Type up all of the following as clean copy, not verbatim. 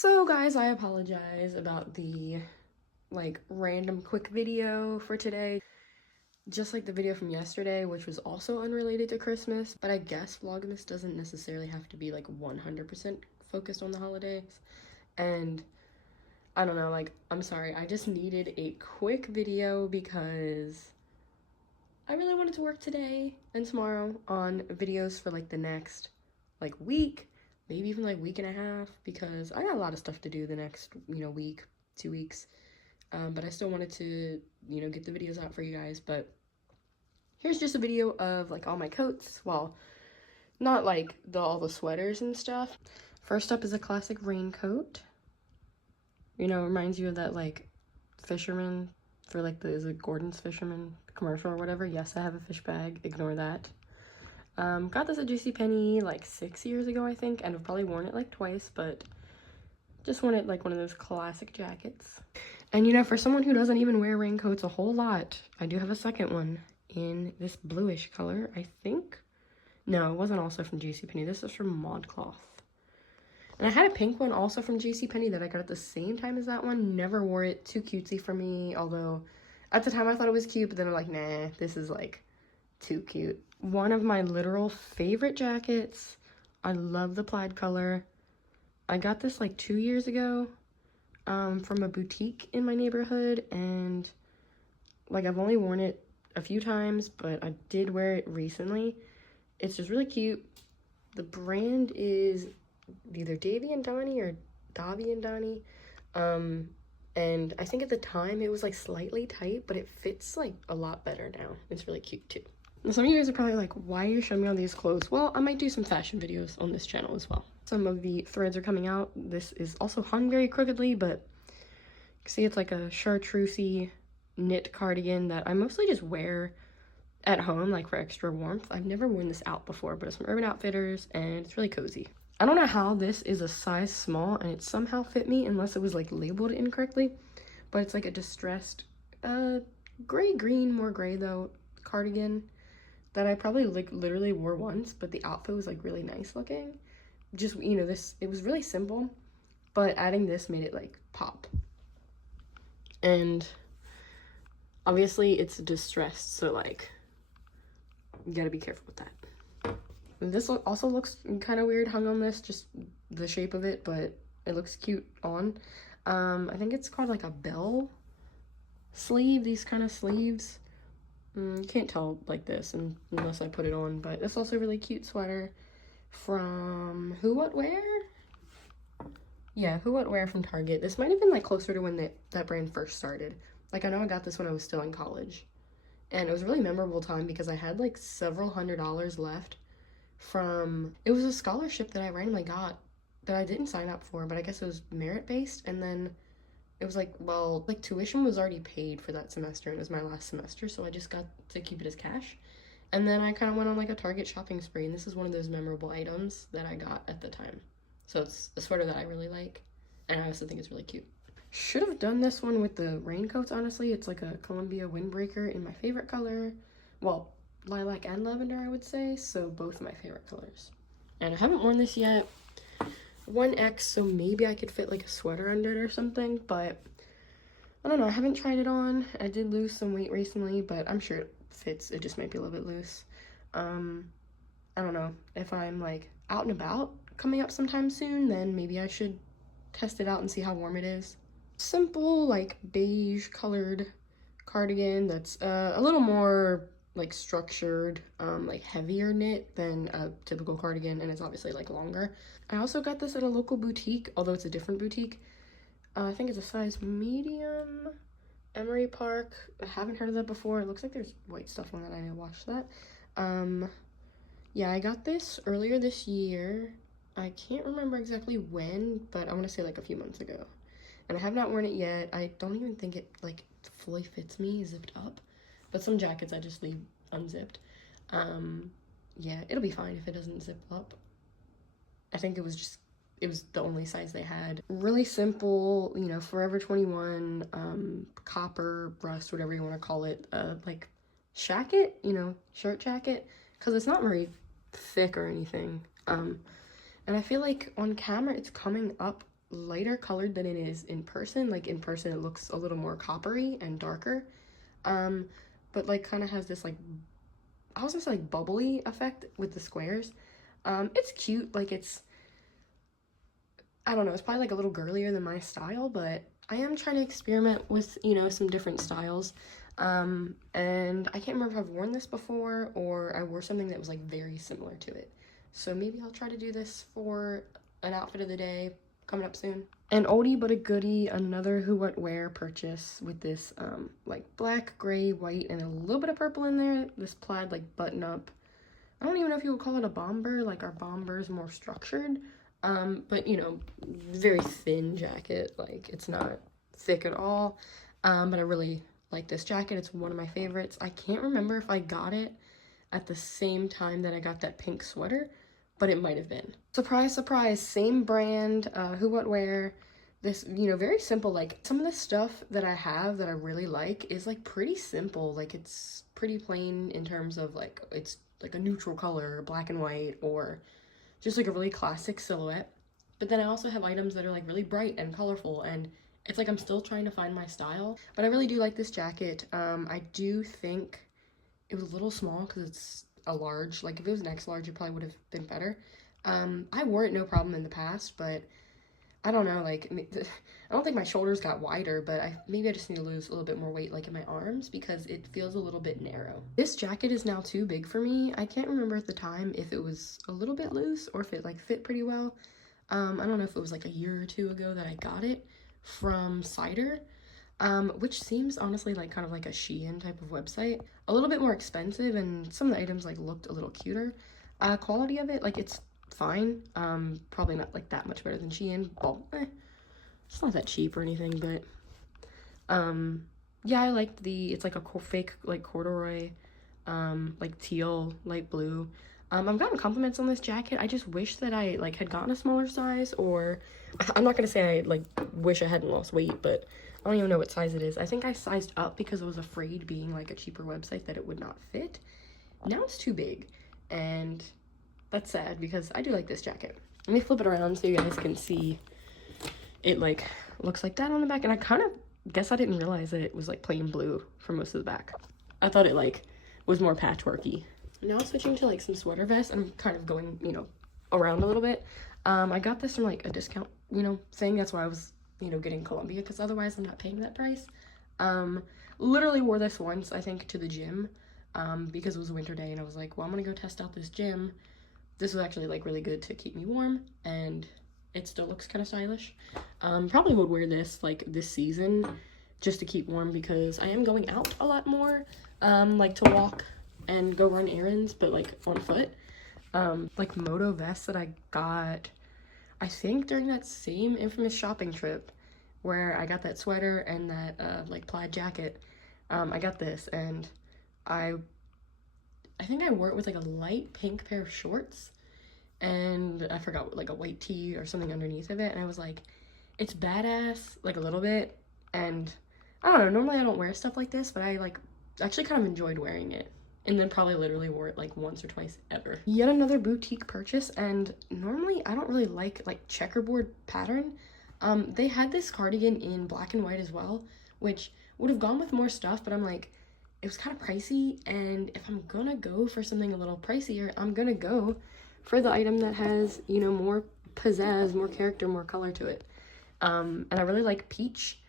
So guys, I apologize about the random quick video for today. Just like the video from yesterday, which was also unrelated to Christmas, but I guess Vlogmas doesn't necessarily have to be like 100% focused on the holidays. And I don't know, I'm sorry, I just needed a quick video because I really wanted to work today and tomorrow on videos for the next week, maybe even week and a half, because I got a lot of stuff to do the next week, 2 weeks. But I still wanted to get the videos out for you guys. But here's just a video of all my coats, well, not all the sweaters and stuff. First up is a classic raincoat, reminds you of that fisherman for is it Gordon's Fisherman commercial or whatever. Yes, I have a fish bag, ignore that. Got this at JCPenney 6 years ago, I think, and I've probably worn it twice, but just wanted one of those classic jackets. And for someone who doesn't even wear raincoats a whole lot, I do have a second one in this bluish color, I think. No, it wasn't also from JCPenney. This is from ModCloth. And I had a pink one also from JCPenney that I got at the same time as that one. Never wore it. Too cutesy for me, although at the time I thought it was cute, but then I'm like, nah, this is too cute. One of my literal favorite jackets. I love the plaid color. I got this 2 years ago from a boutique in my neighborhood, and I've only worn it a few times, but I did wear it recently. It's just really cute. The brand is either Davy and Donnie or Davy and Donnie. And I think at the time it was slightly tight, but it fits a lot better now. It's really cute too. Now, some of you guys are probably like, why are you showing me all these clothes? Well, I might do some fashion videos on this channel as well. Some of the threads are coming out. This is also hung very crookedly, but you can see it's a chartreusey knit cardigan that I mostly just wear at home, for extra warmth. I've never worn this out before, but it's from Urban Outfitters, and it's really cozy. I don't know how this is a size small and it somehow fit me, unless it was labeled incorrectly, but it's a distressed gray-green, more gray though, cardigan that I probably literally wore once, but the outfit was really nice looking. Just, this, it was really simple, but adding this made it pop. And obviously it's distressed, so you gotta be careful with that. This also looks kind of weird hung on this, just the shape of it, but it looks cute on. I think it's called a bell sleeve, these kind of sleeves. You can't tell this unless I put it on, but it's also a really cute sweater from Who What Wear? Yeah, Who What Wear from Target. This might have been closer to when that brand first started. I know I got this when I was still in college, and it was a really memorable time because I had several $100s left from, it was a scholarship that I randomly got that I didn't sign up for, but I guess it was merit based, and then it was well, tuition was already paid for that semester, and it was my last semester, so I just got to keep it as cash. And then I kind of went on a Target shopping spree, and this is one of those memorable items that I got at the time. So it's a sweater that I really like, and I also think it's really cute. Should have done this one with the raincoats, honestly. It's a Columbia windbreaker in my favorite color. Well, lilac and lavender, I would say, so both my favorite colors. And I haven't worn this yet. 1X, so maybe I could fit a sweater under it or something, but I don't know. I haven't tried it on. I did lose some weight recently, but I'm sure it fits. It just might be a little bit loose. I don't know. If I'm out and about coming up sometime soon, then maybe I should test it out and see how warm it is. Simple beige colored cardigan that's a little more structured, heavier knit than a typical cardigan, and it's obviously longer. I also got this at a local boutique, although it's a different boutique. I think it's a size medium. Emery Park. I haven't heard of that before. It looks like there's white stuff on that. I need to watch that. Yeah, I got this earlier this year. I can't remember exactly when, but I want to say a few months ago. And I have not worn it yet. I don't even think it fully fits me zipped up. But some jackets I just leave unzipped. Yeah, it'll be fine if it doesn't zip up. I think it was the only size they had. Really simple, Forever 21, copper, rust, whatever you want to call it, shacket, shirt jacket, because it's not very thick or anything. And I feel on camera it's coming up lighter colored than it is in person. Like in person it looks a little more coppery and darker, but like kind of has this like, I was gonna say like bubbly effect with the squares. It's cute, like it's, I don't know, it's probably like a little girlier than my style, but I am trying to experiment with, you know, some different styles. And I can't remember if I've worn this before or I wore something that was like very similar to it. So maybe I'll try to do this for an outfit of the day coming up soon. An oldie but a goodie, another Who What Wear purchase with this like black, gray, white, and a little bit of purple in there. This plaid like button up. I don't even know if you would call it a bomber, like our bomber's more structured. But you know, very thin jacket, like it's not thick at all. But I really like this jacket. It's one of my favorites. I can't remember if I got it at the same time that I got that pink sweater, but it might have been. Surprise, surprise, same brand, Who What Wear. This, you know, very simple. Like some of the stuff that I have that I really like is like pretty simple. Like it's pretty plain in terms of like, it's like a neutral color, black and white, or just like a really classic silhouette. But then I also have items that are like really bright and colorful, and it's like I'm still trying to find my style. But I really do like this jacket. I do think it was a little small because it's a large. Like if it was an X large, it probably would have been better. I wore it no problem in the past, but I don't know, like, I don't think my shoulders got wider, but maybe I just need to lose a little bit more weight, like, in my arms, because it feels a little bit narrow. This jacket is now too big for me. I can't remember at the time if it was a little bit loose or if it, like, fit pretty well. I don't know if it was, like, a year or two ago that I got it from Cider, which seems, honestly, like, kind of like a Shein type of website. A little bit more expensive, and some of the items, like, looked a little cuter. Quality of it, like, it's fine. Probably not like that much better than Shein. Well, it's not that cheap or anything, but yeah, I liked it's like a fake like corduroy, like teal, light blue. I've gotten compliments on this jacket. I just wish that I like had gotten a smaller size, or I'm not gonna say I like wish I hadn't lost weight, but I don't even know what size it is. I think I sized up because I was afraid, being like a cheaper website, that it would not fit. Now it's too big, and that's sad because I do like this jacket. Let me flip it around so you guys can see. It like looks like that on the back, and I kind of guess I didn't realize that it was like plain blue for most of the back. I thought it like was more patchworky. Now switching to like some sweater vests. I'm kind of going, you know, around a little bit. I got this from like a discount, you know, thing. That's why I was, you know, getting Columbia, because otherwise I'm not paying that price. Literally wore this once, I think, to the gym, because it was a winter day, and I was like, well, I'm gonna go test out this gym. This was actually like really good to keep me warm, and it still looks kind of stylish. Probably would wear this like this season just to keep warm, because I am going out a lot more, like to walk and go run errands, but like on foot. Like moto vests that I got, I think during that same infamous shopping trip where I got that sweater and that like plaid jacket. I got this, and I think I wore it with like a light pink pair of shorts, and I forgot, like a white tee or something underneath of it, and I was like, it's badass, like a little bit. And I don't know, normally I don't wear stuff like this, but I like actually kind of enjoyed wearing it, and then probably literally wore it like once or twice ever. Yet another boutique purchase, and normally I don't really like checkerboard pattern. They had this cardigan in black and white as well, which would have gone with more stuff, but I'm like, it was kind of pricey, and if I'm gonna go for something a little pricier, I'm gonna go for the item that has, you know, more pizzazz, more character, more color to it. And I really like peach.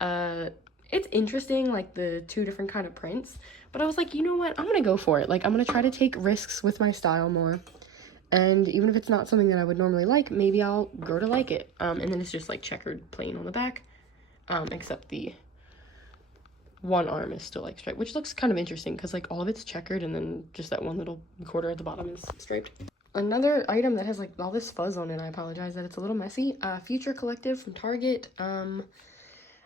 It's interesting, like the two different kind of prints, but I was like, you know what, I'm gonna go for it. Like, I'm gonna try to take risks with my style more, and even if it's not something that I would normally like, maybe I'll grow to like it. And then it's just like checkered plain on the back, except the one arm is still like striped, which looks kind of interesting because like all of it's checkered, and then just that one little quarter at the bottom is striped. Another item that has like all this fuzz on it, I apologize that it's a little messy. Future Collective from Target.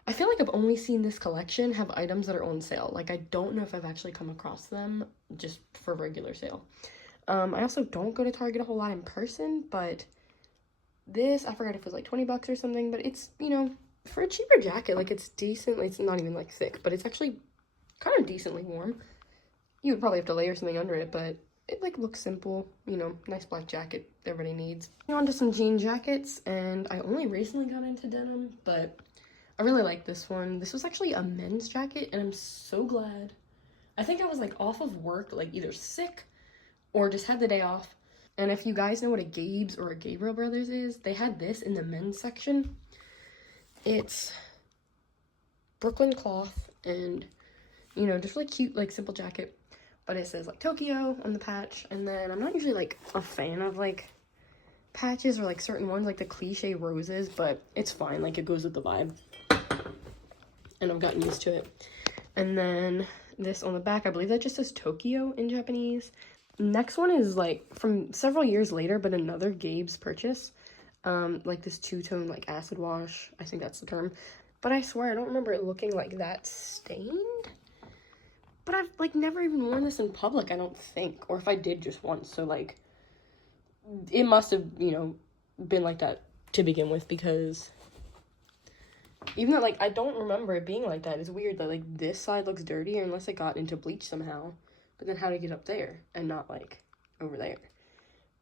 I feel like I've only seen this collection have items that are on sale. Like, I don't know if I've actually come across them just for regular sale. I also don't go to Target a whole lot in person, but this, I forgot if it was like 20 bucks or something, but it's, you know, for a cheaper jacket, like, it's decent. It's not even like thick, but it's actually kind of decently warm. You would probably have to layer something under it, but it like looks simple, you know, nice black jacket everybody needs. On to some jean jackets, and I only recently got into denim, but I really like this one. This was actually a men's jacket, and I'm so glad. I think I was like off of work, like either sick or just had the day off. And if you guys know what a Gabe's or a Gabriel Brothers is, they had this in the men's section. It's Brooklyn cloth and, you know, just really cute, like simple jacket. But it says like Tokyo on the patch. And then I'm not usually like a fan of like patches or like certain ones, like the cliche roses, but it's fine. Like it goes with the vibe. And I've gotten used to it. And then this on the back, I believe that just says Tokyo in Japanese. Next one is like from several years later, but another Gabe's purchase. Like this two-tone like acid wash. I think that's the term. But I swear I don't remember it looking like that stained. But I've like never even worn this in public, I don't think. Or if I did, just once. So like it must have, you know, been like that to begin with, because even though like I don't remember it being like that. It's weird that like this side looks dirtier unless it got into bleach somehow. But then how to get up there and not like over there?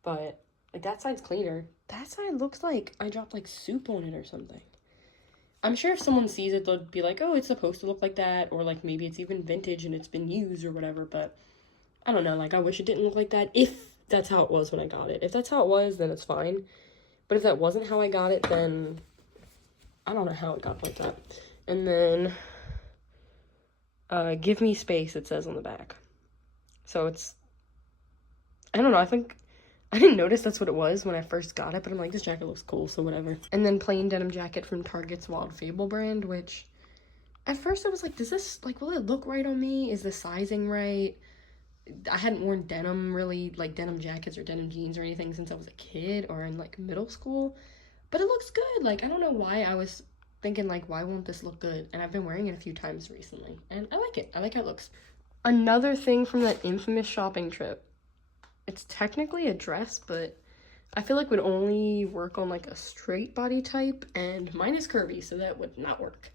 But like that side's cleaner. That side looks like I dropped like soup on it or something. I'm sure if someone sees it, they'll be like, oh, it's supposed to look like that, or like maybe it's even vintage and it's been used or whatever. But I don't know, like I wish it didn't look like that, if that's how it was when I got it. If that's how it was, then it's fine. But if that wasn't how I got it, then I don't know how it got like that. And then give me space, it says on the back. So it's, I don't know, I think I didn't notice that's what it was when I first got it, but I'm like, this jacket looks cool, so whatever. And then plain denim jacket from Target's Wild Fable brand, which at first I was like, does this, like, will it look right on me? Is the sizing right? I hadn't worn denim really, like denim jackets or denim jeans or anything since I was a kid or in like middle school, but it looks good. Like, I don't know why I was thinking like, why won't this look good? And I've been wearing it a few times recently, and I like it. I like how it looks. Another thing from that infamous shopping trip. It's technically a dress, but I feel like would only work on like a straight body type, and mine is curvy, so that would not work.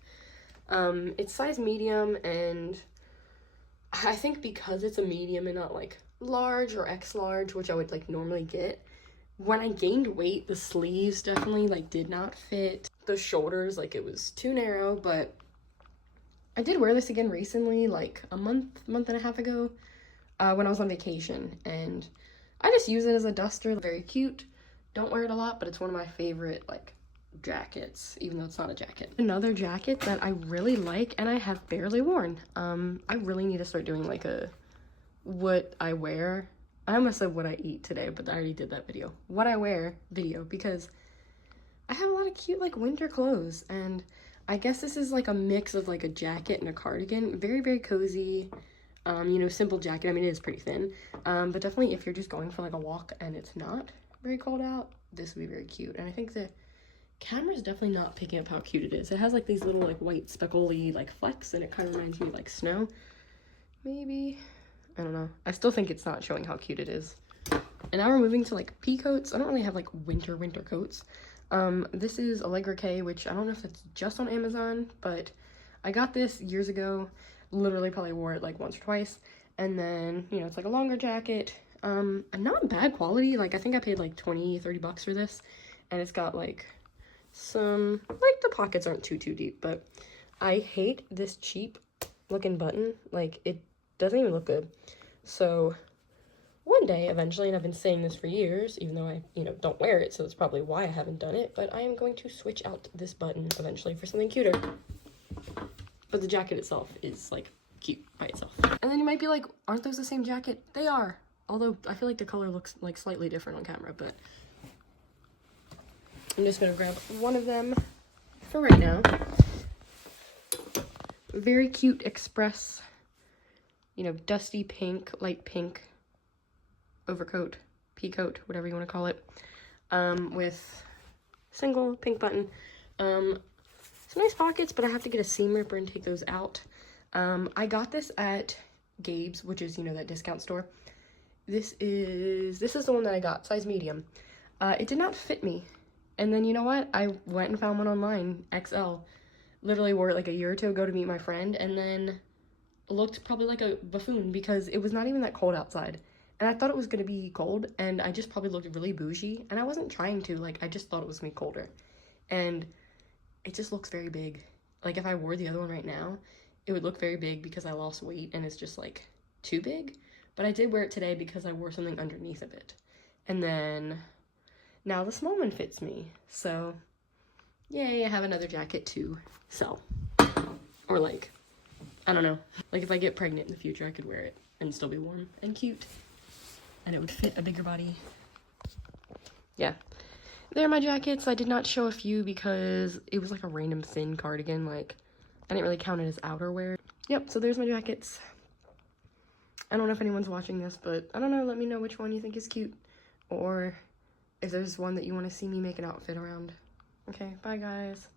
It's size medium, and I think because it's a medium and not like large or X large, which I would like normally get, when I gained weight, the sleeves definitely like did not fit. The shoulders, like it was too narrow, but I did wear this again recently, like a month and a half ago, when I was on vacation, and I just use it as a duster. Very cute. Don't wear it a lot, but it's one of my favorite like jackets, even though it's not a jacket. Another jacket that I really like and I have barely worn. I really need to start doing like a what I wear. I almost said what I eat today, but I already did that video. What I wear video, because I have a lot of cute like winter clothes, and I guess this is like a mix of like a jacket and a cardigan. Very, very cozy. You know, simple jacket. I mean, it is pretty thin, but definitely if you're just going for like a walk and it's not very cold out, this would be very cute. And I think the camera's definitely not picking up how cute it is. It has like these little like white speckly like flecks, and it kind of reminds me of like snow. Maybe, I don't know. I still think it's not showing how cute it is. And now we're moving to like pea coats. I don't really have like winter coats. This is Allegra K, which I don't know if it's just on Amazon, but I got this years ago. Literally probably wore it like once or twice. And then, you know, it's like a longer jacket. Not bad quality. Like I think I paid like 20-30 bucks for this, and it's got like some, like the pockets aren't too deep, but I hate this cheap looking button. Like it doesn't even look good. So one day eventually, and I've been saying this for years, even though I, you know, don't wear it, so that's probably why I haven't done it, but I am going to switch out this button eventually for something cuter. But the jacket itself is like cute by itself. And then you might be like, aren't those the same jacket? They are. Although I feel like the color looks like slightly different on camera, but I'm just gonna grab one of them for right now. Very cute express, you know, dusty pink, light pink overcoat, pea coat, whatever you want to call it, with single pink button. Some nice pockets, but I have to get a seam ripper and take those out. I got this at Gabe's, which is, you know, that discount store. This is the one that I got, size medium. It did not fit me. And then, you know what? I went and found one online, XL. Literally wore it like a year or two ago to meet my friend, and then looked probably like a buffoon because it was not even that cold outside. And I thought it was gonna be cold, and I just probably looked really bougie, and I wasn't trying to, like, I just thought it was gonna be colder. And it just looks very big. Like, if I wore the other one right now, it would look very big because I lost weight and it's just, like, too big. But I did wear it today because I wore something underneath of it. And then, now the small one fits me. So, yay, I have another jacket to sell. Or, like, I don't know. Like, if I get pregnant in the future, I could wear it and still be warm and cute. And it would fit a bigger body. Yeah. They're my jackets. I did not show a few because it was like a random thin cardigan. Like, I didn't really count it as outerwear. Yep, so there's my jackets. I don't know if anyone's watching this, but I don't know. Let me know which one you think is cute. Or if there's one that you want to see me make an outfit around. Okay, bye guys.